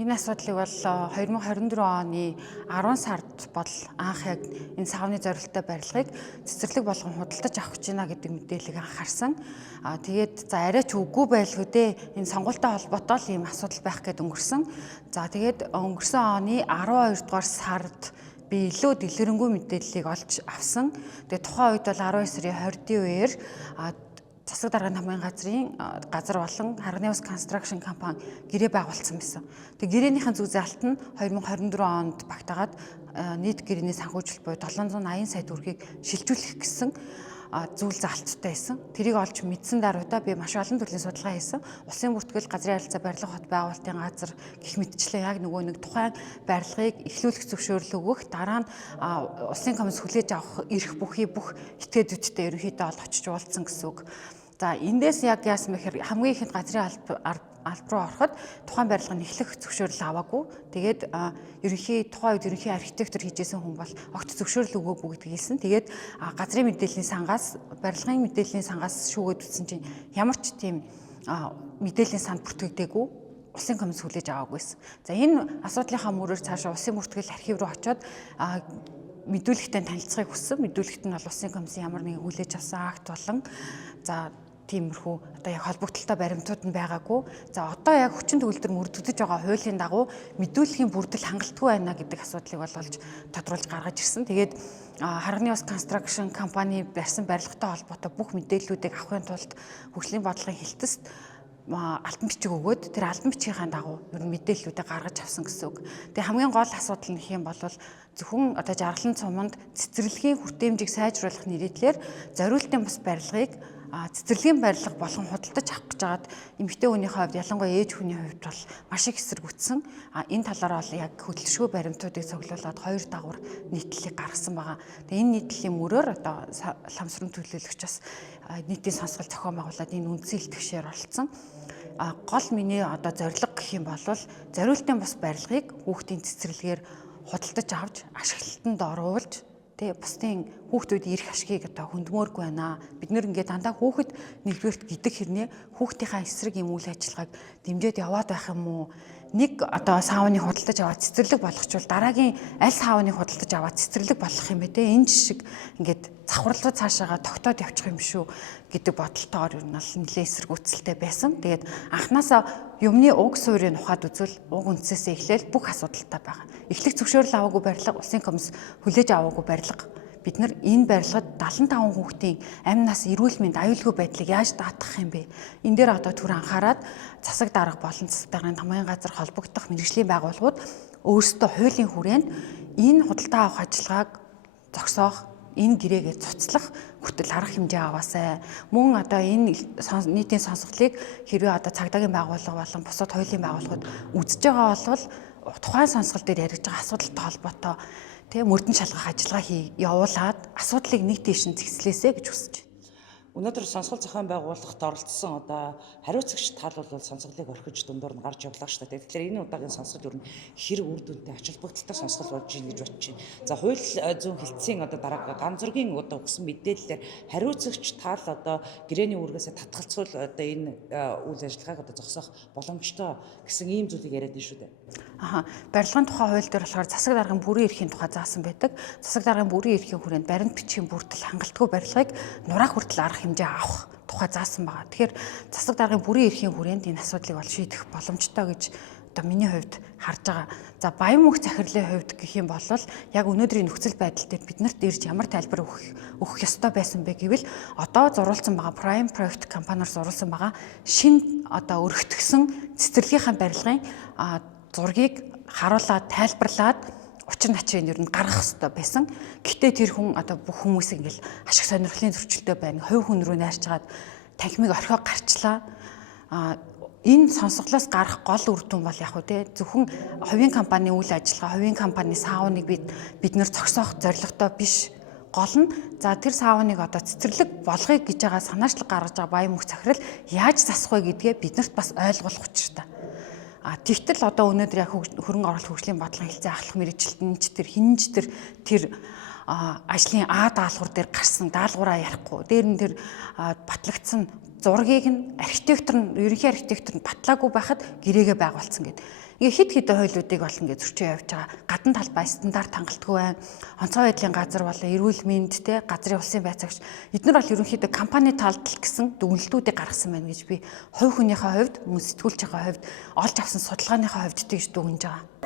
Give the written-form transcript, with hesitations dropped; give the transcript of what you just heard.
Энэ асуудлыг бол 2024 оны 10 сард бол анх яг энэ савны зорилттой барилгыг цэцэрлэг болгон худалдаж авах гэж байна гэдэг мэдээллийг анх харсан. Тэгээд за арай ч үгүй байлгүй дээ. Энэ сонгуультай холбоотой л ийм асуудал байх гэд өнгөрсөн. За тэгээд өнгөрсөн оны 12 дугаар сард би илүү дэлгэрэнгүй мэдээллийг олж авсан. Тэгээд тухайн үед бол 19 сарын 20-ийн үеэр засаг дарганы хамгийн газар болон Харганы ус констракшн компани гэрээ байгуулсан байсан. Тэгээ гэрээнийхэн зүг заалт нь 2024 онд багтаагаад нийт гэрээний санхүүжилт буюу 780 сая төгрөгийг шилжүүлэх гэсэн зүйл заалттай байсан. Тэрийг олж мэдсэн даруйда би маш олон төрлийн судалгаа хийсэн. Улсын бүртгэл, газрын харилцаа, барилга хот байгуулалтын газар гэх мэтчлэн яг нөгөө нэг тухайн барилгыг эхлүүлэх зөвшөөрөл өгөх, дараа нь улсын комисс хүлээж авах эрх бүх этгээдүүдтэй ерөнхийдөө олж очиж уулзсан гэсэн үг. За эндээс яг яасан мэхээр хамгийн ихэнд газрын албар руу ороход тухайн барилгын эхлэх зөвшөөрөл аваагүй. Тэгээд тухайн үед ерөнхий архитектор хийжсэн хүн бол огт зөвшөөрөл өгөөгүй гэдгийг хэлсэн. Тэгээд газрын мэдээллийн сангаас, барилгын мэдээллийн сангаас шүүгээд үзсэн чинь ямар ч тийм мэдээллийн санд бүртгэгдээгүй. Улсын комисс хүлээж аваагүйсэн. За энэ асуудлынхаа мөрөөр цаашаа улсын бүртгэл архив руу очиод мэдүүлэгтэй танилцахыг хүссэн. Мэдүүлэгт нь бол улсын комиссын ямар нэгэн хүлээж авсан акт болон за тиймэрхүү одоо яг холбогдолтой баримтууд нь байгаагүй. За одоо яг хүчин төгөлдөр мөрдөгдөж байгаа хуулийн дагуу мэдүүлэхийн бүрдэл хангалтгүй байна гэдэг асуудлыг олж тодруулж гаргаж ирсэн. Тэгээд Харганы ус констракшн компани барьсан барилгатай холбоотой бүх мэдээллүүдийг авахын тулд хөгжлийн бодлогын хэлтэст алтан бичиг өгөөд тэр алтан бичгийн дагуу ер нь мэдээллүүдийг гаргаж авсан гэсэн үг. Тэгээ хамгийн гол асуудал нь гэх юм бол зөвхөн одоо жаргалан цуманд цэцэрлэгийн хүртээмжийг сайжруулах нэрийдлэр зориултын бус барилгыг цэцэрлэгийн барилга болгон худалдаж авах гэж байгаад эмэгтэй хүнийхээ хувьд ялангуяа ээж хүний хувьд бол маш их эсэргүүцсэн. Энэ талаараа бол яг хөдөлшгүй баримтуудыг цуглуулад хоёр дагавар нийтлэлийг гаргасан байгаа. Тэгээ энэ нийтлэлийн мөрөөр одоо ламсрын төлөөлөгч бас нийтийн сонсгол зохион байгуулад энэ үндсэн илтгэгчээр оролцсон. Гол миний одоо зорилго гэх юм бол зориултын бус барилгыг хүүхдийн цэцэрлэгээр худалдаж авч ашиглалтанд оруулж бусдын хүүхдүүдийн эрх ашгийг одоо хөндмөөргүй байна. Бид нэр ингээд дандаа хүүхэд нэгдүгээрт гэдэг хэрнээ хүүхдийнхаа эсрэг юм үйл ажиллагааг дэмжиж яваад байх юм уу? Нэг одоо саавныг худалдаж аваад цэцэрлэг болгочвол дараагийн аль саавныг худалдаж аваад цэцэрлэг болох юм бэ те? Энэ жишг ингээд завхралгад цаашаага тогтоод явчих юм шүү гэдэг бодолтойгоор ер нь бол нэлээд эсэргүүцэлтэй байсан. Тэгээд анханасаа юмны уг суурийг ухаад үзвэл уг үндсээсээ эхлээл бүх асуудалтай байгаа. Эхлэх зөвшөөрөл аваагүй барилга, улсын комисс хүлээж аваагүй барилга. Бид нар энэ барилгад 75 хүүхдийн амь нас, эрүүл мэнд, аюулгүй байдлыг яаж даатгах юм бэ? Энэ дээр одоо түр анхаарад засаг дарга болон засаг дарганы хамгийн газар холбогдох мэргэжлийн байгууллагууд өөрсдөө хуулийн хүрээнд энэ худалдаа авах ажиллагааг зогсоох, энэ гэрээгээ цуцлах хүртэл арга хэмжээ аваасай. Мөн одоо энэ нийтийн сонсголыг хэрвээ одоо цагдаагийн байгууллага болон бусад хуулийн байгууллагууд үзэж байгаа бол тухайн сонсгол дээр яригдж байгаа асуудалтай холбоотой мөрдөн шалгах ажиллагаа явуулаад асуудлыг нэг тийш нь зэгцлээсэ гэж хүсэж байна. Өнөөдөр сонсгол зохион байгуулалт оролцсон одоо хариуцагч тал бол сонсголыг орхиж дундуур нь гарч явлаа шүү дээ. Тэгэхээр энэ удаагийн сонсгол ер нь хэрэг үр дүнтэй ач холбогдолтой сонсгол болж ийн гэж бодож байна. За хууль зүйн хэлтсийн одоо дараагийн ганц зургийн одоо өгсөн мэдээллээр хариуцагч тал одоо гэрээний үүргээсээ татгалцвал одоо энэ үйл ажиллагааг одоо зогсоох боломжтой гэсэн ийм зүйлийг яриад байна шүү дээ. Барилгын тухай хууль дээр болохоор засаг даргын бүрийн эрхийн тухай заасан байдаг. Засаг даргын бүрийн эрхийн хүрээнд баримт бичгийн бүрдэл хангалтгүй барилгыг нураах хүртэл арга хэмжээ авах тухай заасан байгаа. Тэгэхээр засаг даргын бүрийн эрхийн хүрээнд энэ асуудлыг бол шийдэх боломжтой гэж одоо миний хувьд харж байгаа. За Баян мөнх захирлын хувьд гэх юм бол яг өнөөдрийн нөхцөл байдал дээр биднэрт ирж ямар тайлбар өгөх ёстой байсан бэ гэвэл одоо зурулсан байгаа Prime Project компаниар зурулсан байгаа шинэ одоо өргөтгсөн цэцэрлэгийнхаа барилгын зургийг харуулад тайлбарлаад учир начрыг ер нь гаргах хэрэгтэй байсан. Гэхдээ тэр хүн одоо бүх хүмүүс ингээл ашиг сонирхлын зөрчилтэй байна. Хувь хүн рүү найрчаад танхимыг орхио гарчлаа. Энэ сонсголоос гарах гол үр дүн бол яг үү зөвхөн хувийн компанийн үйл ажиллагаа, хувийн компани саавныг бид нэр зогсоох зорилготой биш. Гол нь за тэр саавныг одоо цэцэрлэг болгоё гэж байгаа санаачлаг гаргаж байгаа Баян мөнх захирал яаж засах вэ гэдгээ биднэрт бас ойлгуулах учиртай. Тэгтэл одоо өнөөдөр яг хөрөнгө оруулалт хөгжлийн бодлогын хэлцээ ахлах мэргэжилтэнч тэр хинж тэр ажлын даалгавар дээр гарсан даалгавраа ярихгүй. Дээр нь тэр батлагдсан зургийг нь ерөнхий архитектор нь батлаагүй байхад гэрээгээ байгуулсан гэдэг. Ингээ хит хитэ хуулиудыг бол ингээ зөрчиж явж байгаа. Гадна талбай стандарт хангалтгүй байна. Онцгой байдлын газар болон эрүүл мэнд те газрын улсын байцаагч эдгээр бол ерөнхийдөө компани талд л гэсэн дүгнэлтүүдийг гаргасан байна гэж би хувь хүнийхээ хувьд, мөн сэтгүүлчийнхээ хувьд олж авсан судалгааныхаа хувьд тэгж дүгнэж байгаа.